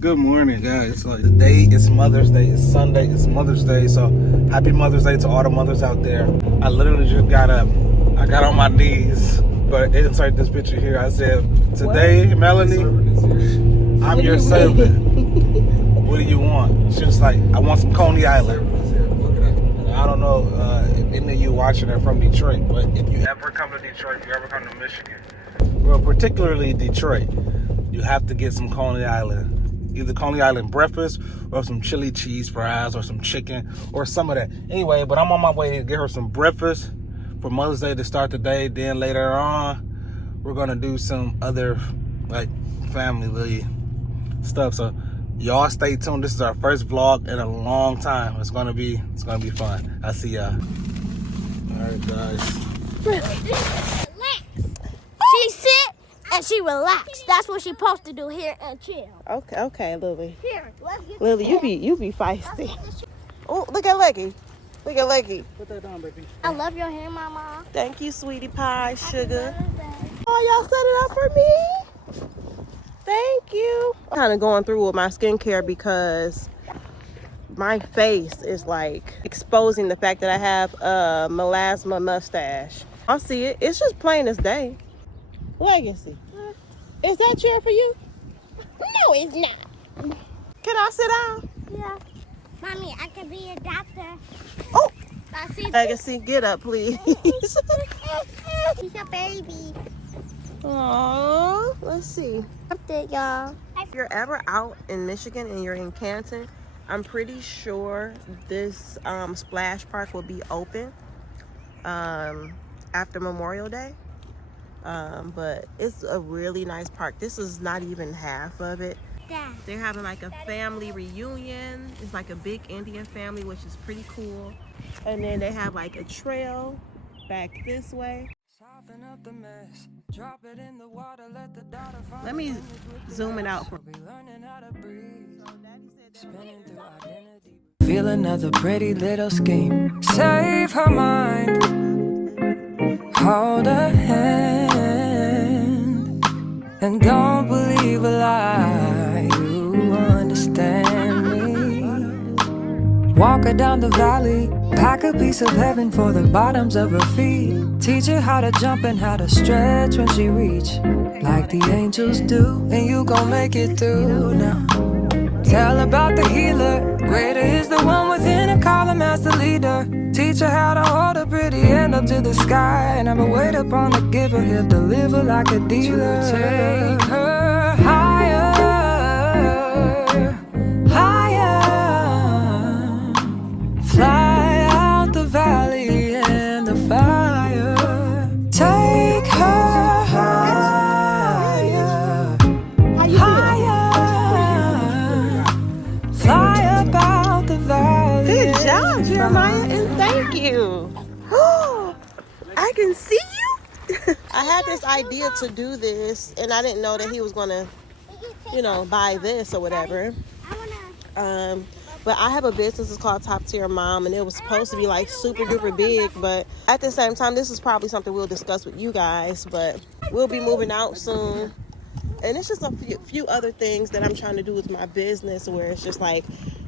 Good morning, guys. So today is Mother's Day. It's Sunday. It's Mother's Day. So happy Mother's Day to all the mothers out there. I literally just got up. I got on my knees. But insert this picture here. I said, today, what? Melanie, I'm your servant. What do you want? She was like, I want some Coney Island. And I don't know if any of you watching are from Detroit, but if you ever come to Detroit, if you ever come to Michigan, well, particularly Detroit, you have to get some Coney Island. Either Coney Island breakfast or some chili cheese fries or some chicken or some of that. Anyway, but I'm on my way to get her some breakfast for Mother's Day to start the day. Then later on, we're gonna do some other like family stuff. So y'all stay tuned. This is our first vlog in a long time. It's gonna be fun. I'll see y'all. All right, guys. Relax. She sit and she relax. That's what she's supposed to do here and chill. Okay, Lily. Here, let's get Lily, you be feisty. Oh, look at Leggy. Look at Leggy. Put that down, baby. I love your hair, Mama. Thank you, sweetie pie, sugar. Happy Mother's Day. Oh, y'all set it up for me? Thank you. I'm kind of going through with my skincare because my face is like exposing the fact that I have a melasma mustache. I'll see it. It's just plain as day. Legacy. Is that chair for you? No, it's not. Can I sit down? Yeah. Mommy, I could be a doctor. Oh, I see. Legacy, get up, please. She's a baby. Aww, let's see. Up there, y'all. If you're ever out in Michigan and you're in Canton, I'm pretty sure this splash park will be open after Memorial Day. But it's a really nice park. This is not even half of it. Dad. They're having like a family reunion. It's like a big Indian family, which is pretty cool. And then they have like a trail back this way. Let me zoom it out. Feel another pretty little scheme. Save her mind. Hold her hand. And don't believe a lie. You understand me. Walk her down the valley. Pack a piece of heaven for the bottoms of her feet. Teach her how to jump and how to stretch when she reach. Like the angels do. And you gon' make it through now. Tell about the healer. Greater is the one within her. Call him as the leader. Teach her how to hold a pretty hand up to the sky. And never wait upon the giver. He'll deliver like a dealer. To take her higher, higher. Fly out the valley and the fire. Take her higher, higher. Fly about the valley. Good job, Jeremiah, and thank you. I can see you. I had this idea to do this, and I didn't know that he was gonna, buy this or whatever. But I have a business, it's called Top Tier Mom, and it was supposed to be like super duper big, but at the same time, this is probably something we'll discuss with you guys, but we'll be moving out soon. And it's just a few other things that I'm trying to do with my business where it's just like,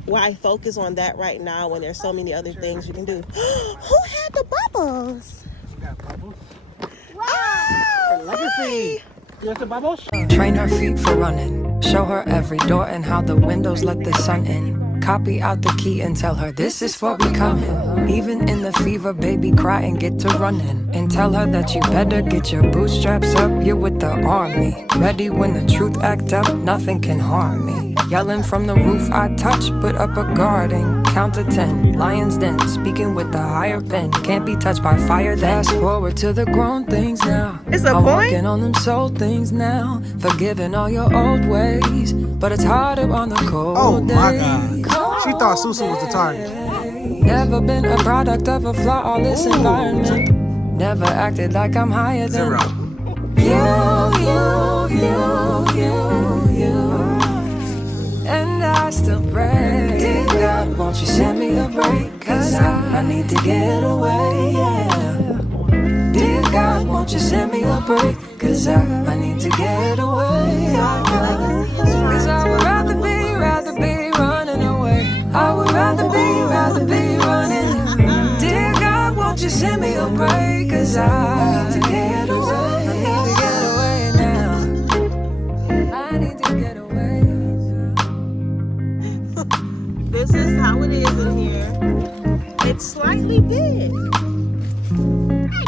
why focus on that right now when there's so many other things you can do. Who had the bubbles? We got bubbles. Wow! Legacy. You want the bubbles? Train her feet for running. Show her every door and how the windows let the sun in. Copy out the key and tell her this is for becoming. Even in the fever, baby, cry and get to running. And tell her that you better get your bootstraps up. You're with the army. Ready when the truth act up, nothing can harm me. Yelling from the roof, I touch, put up a guard and count to 10. Lion's den, speaking with the higher pen. Can't be touched by fire, fast forward to the grown things now. It's a I'm boy? working on them soul things now. Forgiving all your old ways. But it's harder on the cold Oh my days. God. She thought Susu was the target. Never been a product of a flawless environment. Never acted like I'm higher than Zero. you. And I still pray, dear God, won't you send me a break? Cause I need to get away, yeah. Dear God, won't you send me a break? Cause I need to get away, yeah. Cause I would rather be really big.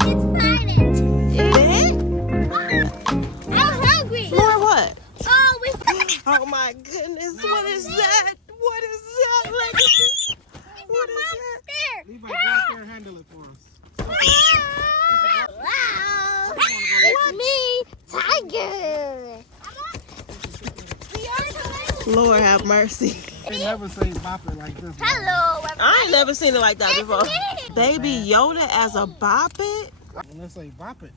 It's excited. Big? I'm hungry. More what? Oh, we Oh my goodness, what is that? What is that, Legacy? What is that? Levi, go out there and handle it for us. Wow. It's me, Tiger. Lord have mercy. They never say bop it like this. Hello. I ain't never seen it like that before. It's me. Baby Yoda as a bop it? When they say bop it,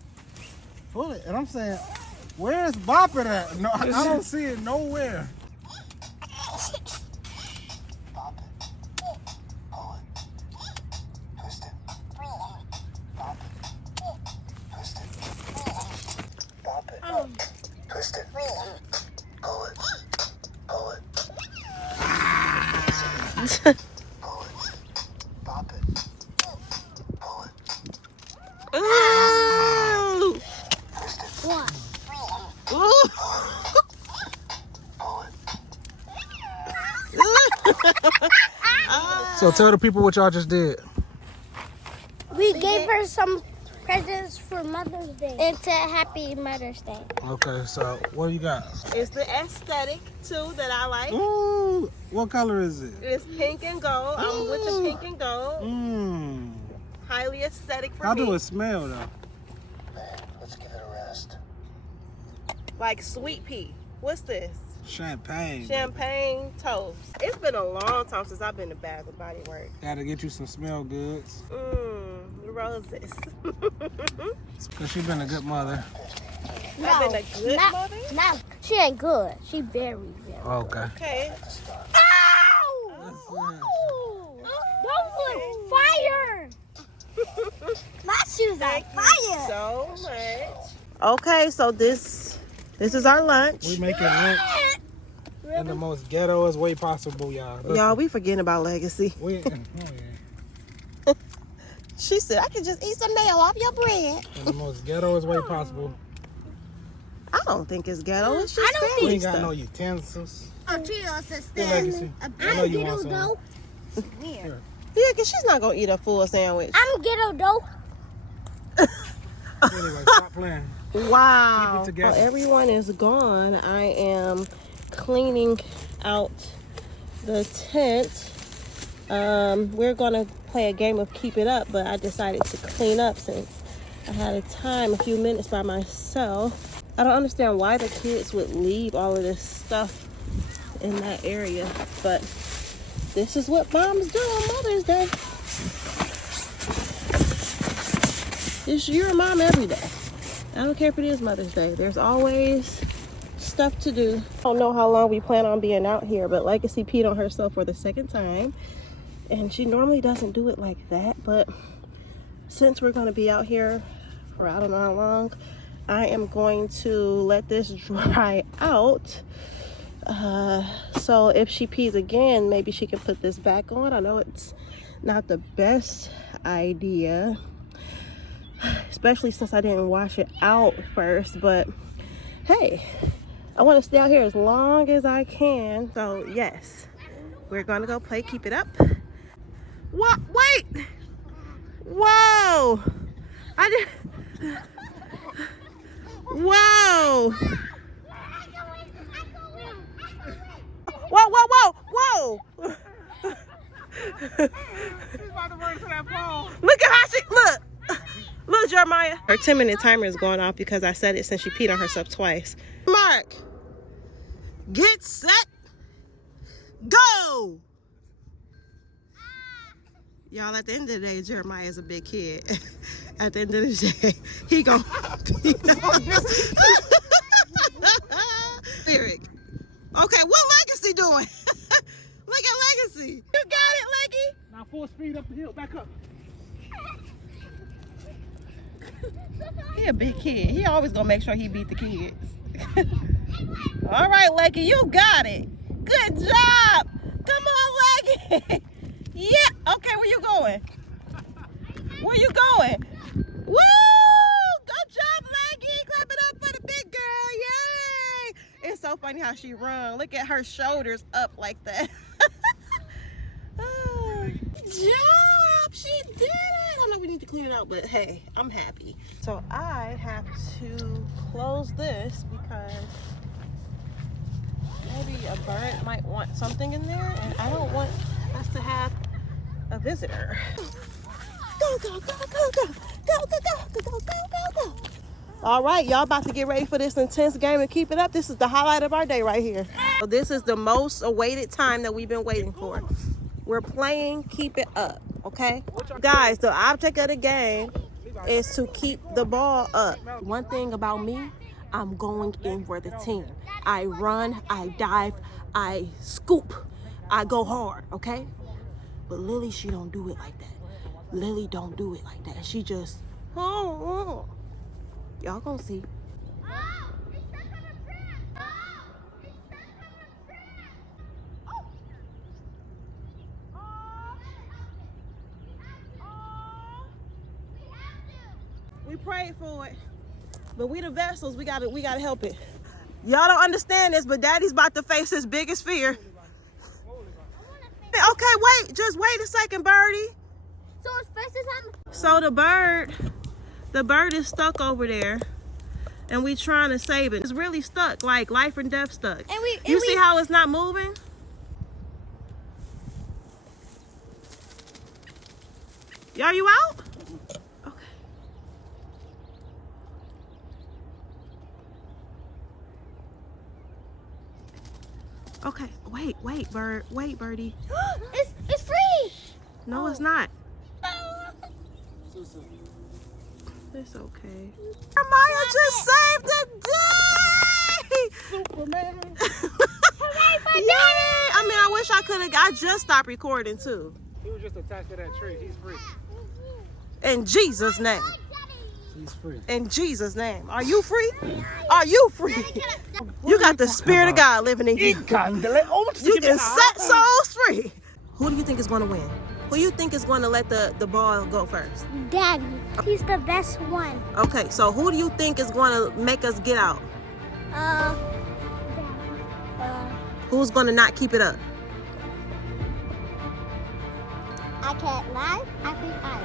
pull it. And I'm saying, where's bop it at? No, I don't see it nowhere. Ooh. What? Ooh. So tell the people what y'all just did. We gave her some presents for Mother's Day. And to Happy Mother's Day. Okay, so what do you got? It's the aesthetic too that I like. Ooh, what color is it? It's pink and gold. I'm with the pink and gold. Mmm. Highly aesthetic for How me. do it smell though? Let's give it a rest. Like sweet pea. What's this? Champagne. Champagne toast. It's been a long time since I've been to Bath and Body Works. Gotta get you some smell goods. Roses. Cause she been a good mother. I've been a good mother? No, she ain't good. She very, very. Okay. Okay. Ow! Don't put fire! My shoes on Thank you fire. so much. Okay, so this is our lunch. We making lunch in the most ghettoest way possible, y'all. Listen, Y'all, we forgetting about Legacy. we She said, I can just eat some nail off your bread. in the most ghettoest way possible. I don't think it's ghetto. It's just I don't family We ain't got stuff. no utensils. A trio sister. Hey, Legacy. I know you want some. Here. Yeah, because she's not going to eat a full sandwich. I'm ghetto dough. Anyway, stop playing. Wow. Keep it together. While everyone is gone, I am cleaning out the tent. We're going to play a game of Keep It Up, but I decided to clean up since I had a few minutes by myself. I don't understand why the kids would leave all of this stuff in that area, but this is what moms do on Mother's Day. It's your mom every day. I don't care if it is Mother's Day. There's always stuff to do. I don't know how long we plan on being out here, but Legacy peed on herself for the second time. And she normally doesn't do it like that, but since we're going to be out here for I don't know how long, I am going to let this dry out. So if she pees again, maybe she can put this back on. I know it's not the best idea, especially since I didn't wash it out first, but hey, I want to stay out here as long as I can. So yes, we're gonna go play Keep It Up. What? Wait! Whoa! I did. Whoa! Whoa! Whoa! Whoa! Whoa! Look at how she look. Look, Jeremiah. Her 10-minute timer is going off because I said it since she peed on herself twice. Mark, get set, go. Y'all, at the end of the day, Jeremiah is a big kid. At the end of the day, he gon' Lyric. Okay, what Legacy doing? Look at Legacy. You got it, Leggy. Now full speed up the hill, back up. He a big kid. He always gonna make sure he beat the kids. All right, Leggy, you got it. Good job. Come on, Leggy. Yeah. Okay, where you going? Where you going? Woo! Good job, Leggy. Clap it up for the big girl. Yay! It's so funny how she run. Look at her shoulders up like that. Good job. She did it. I know we need to clean it out, but hey, I'm happy. So I have to close this because maybe a bird might want something in there, and I don't want us to have a visitor. Go, go, go, go, go, go, go, go, go, go, go, go. All right, y'all about to get ready for this intense game and keep it up. This is the highlight of our day right here. So this is the most awaited time that we've been waiting for. We're playing Keep It Up, okay? Guys, the object of the game is to keep the ball up. One thing about me, I'm going in for the team. I run, I dive, I scoop, I go hard, okay? But Lily, she don't do it like that. Lily don't do it like that. She just, oh. Y'all gonna see. We prayed for it, but we the vessels. We gotta help it. Y'all don't understand this, but Daddy's about to face his biggest fear. Okay, wait, just wait a second, Birdie. So it's first time. So the bird is stuck over there, and we trying to save it. It's really stuck, like life and death stuck. You see how it's not moving? Are you out? Okay. Okay, wait, Birdie. It's free. No, it's not. It's okay. Maya just saved the day! Superman. Hooray for Yay! I mean, I wish I could have. I just stopped recording too. He was just attached to that tree. He's free. In Jesus' name. He's free. In Jesus' name. Are you free? Are you free? You got the Spirit of God living in you. You can set souls free. Who do you think is going to win? Who do you think is going to let the ball go first? Daddy. He's the best one. Okay, so who do you think is going to make us get out? Who's going to not keep it up? I can't lie. I think I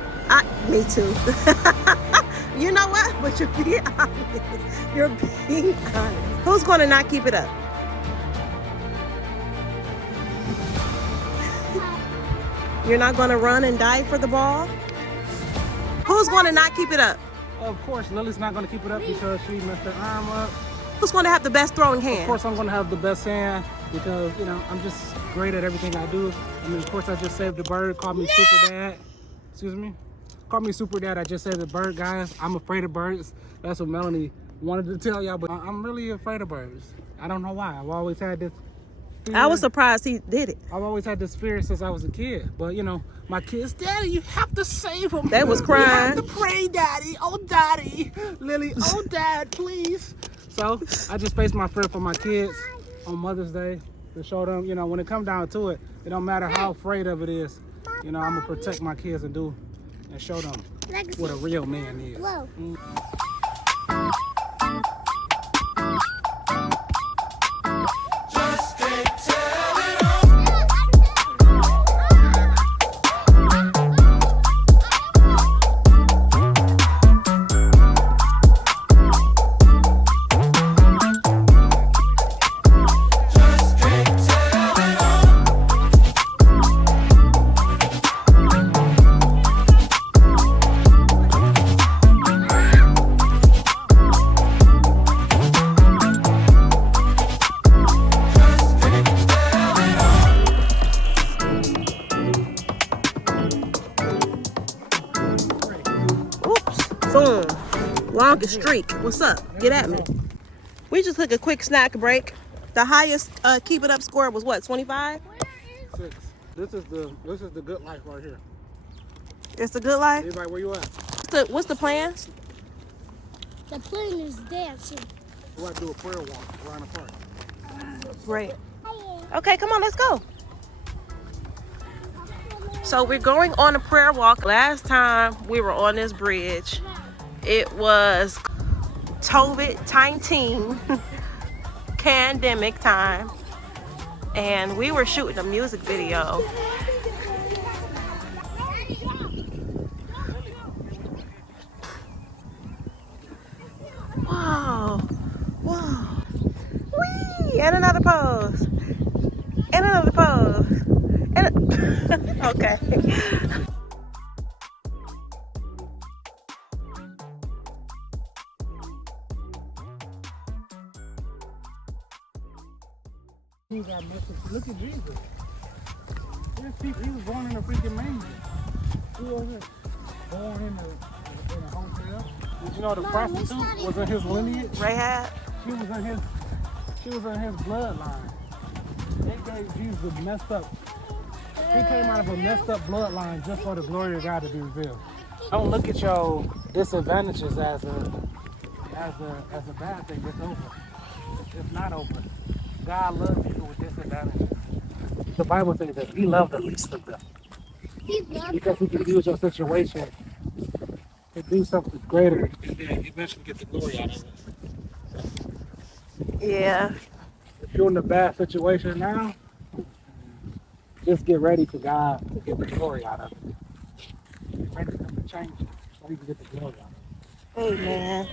will. Me too. You know what? But you're being honest. You're being honest. Who's going to not keep it up? You're not going to run and dive for the ball? Who's going to not keep it up? Of course, Lily's not going to keep it up because she messed her arm up. Who's going to have the best throwing hand? Of course, I'm going to have the best hand because, you know, I'm just great at everything I do. I mean, of course, I just saved the bird, called me Super Dad. Excuse me? Called me Super Dad. I just saved the bird, guys. I'm afraid of birds. That's what Melanie wanted to tell y'all, but I'm really afraid of birds. I don't know why. I've always had this fear. I was surprised he did it. I've always had this fear since I was a kid. But, you know, my kids, Daddy, you have to save them. They was crying. You have to pray, Daddy. Oh, Daddy. Lily, oh, Dad, please. So I just faced my fear for my kids on Mother's Day to show them, you know, when it comes down to it, it don't matter how afraid of it is. You know, I'm going to protect my kids and show them what a real man is. Whoa. Boom. Longest streak. What's up? Get at me. We just took a quick snack break. The highest keep it up score was what, 25? 6. This is the good life right here. It's the good life? Everybody, where you at? What's the plan? The plane is dancing. We're about to do a prayer walk around the park. Great. Okay, come on, let's go. So we're going on a prayer walk. Last time we were on this bridge, it was COVID-19 pandemic time, and we were shooting a music video. Okay. Look at Jesus. He was born in a freaking manger. He wasn't born in a hotel. Did you know the prostitute was in his lineage? Rahab. She was in his bloodline. They gave Jesus a messed up. He came out of a messed up bloodline just for the glory of God to be revealed. Don't look at your disadvantages as a bad thing. It's over. It's not over. God loves people with disadvantages. The Bible says that He loved the least of them. Because He can use your situation to do something greater and then eventually get the glory out of it. Yeah. If you're in a bad situation now, just get ready for God to get the glory out of it. Get ready for Him to change it so He can get the glory out of it. Amen.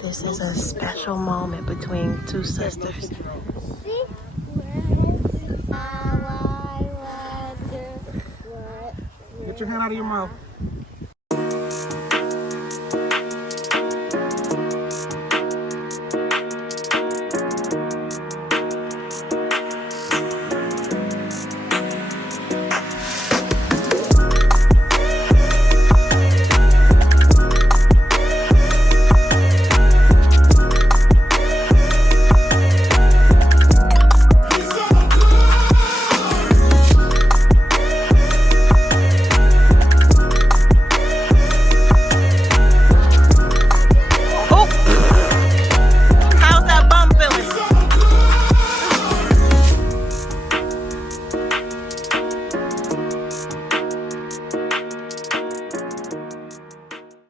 This is a special moment between two sisters. Get your hand out of your mouth.